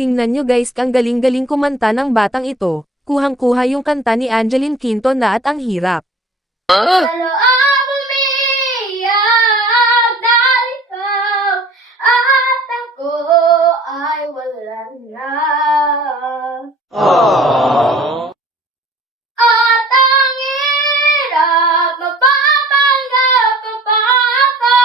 Tingnan nyo guys, ang galing-galing kumanta ng batang ito, kuhang-kuha yung kanta ni Angeline Quinto na at ang hirap. Lalo ang umiyak dahil ikaw at ako ay wala na. At ang hirap, mapapanggap pa ba ako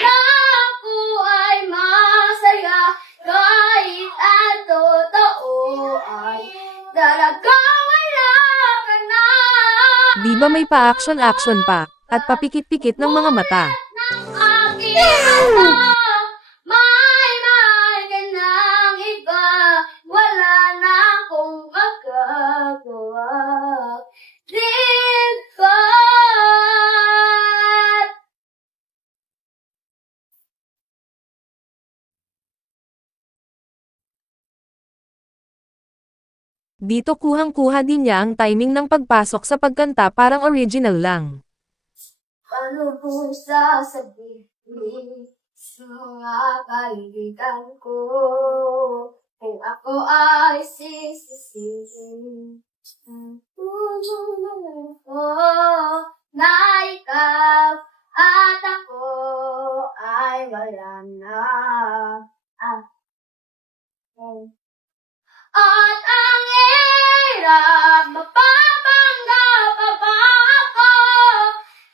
na ako ay masaya kahit ang totoo ay talagang wala ka na. Di ba may pa-action-action pa, at papikit-pikit ng mga mata. Ng aking mata, may ka ng iba, wala na akong magagawa. Diba? Dito kuhang-kuha din niya ang timing ng pagpasok sa pagkanta, parang original lang. Paano po sasabihin sa mga kaibigan ko kung ako ay sisisihin? Na ikaw at ako ay wala na. At ang hirap, mapapanggap pa ba ako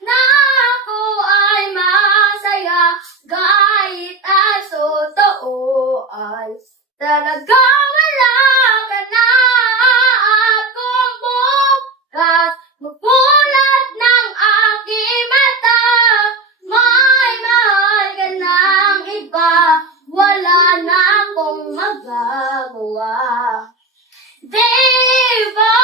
na ako ay masaya kahit ang totoo ay talagang wala ka na. At kung bukas magbulat ng aking mata, may mahal ka ng iba, wala na akong magagawa. Diba?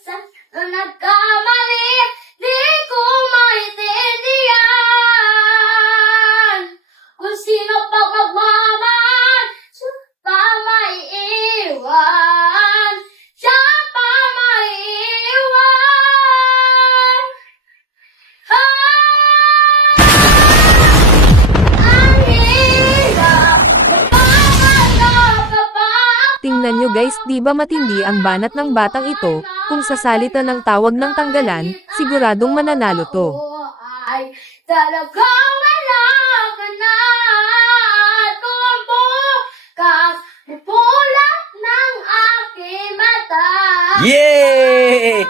Sa nagkamali, di ko maintindihan kung sino pa magmamahal, siya pa maiiwan. Siya pa maiiwan. Ang hirap, mapapanggap pa ba Tingnan nyo guys, di ba matindi ang banat ng batang ito, kung sasalita ng tawag ng tanggalan, siguradong mananalo to. ay talagang wala ka na. At kung bukas mapulat ng aking mata, Yay!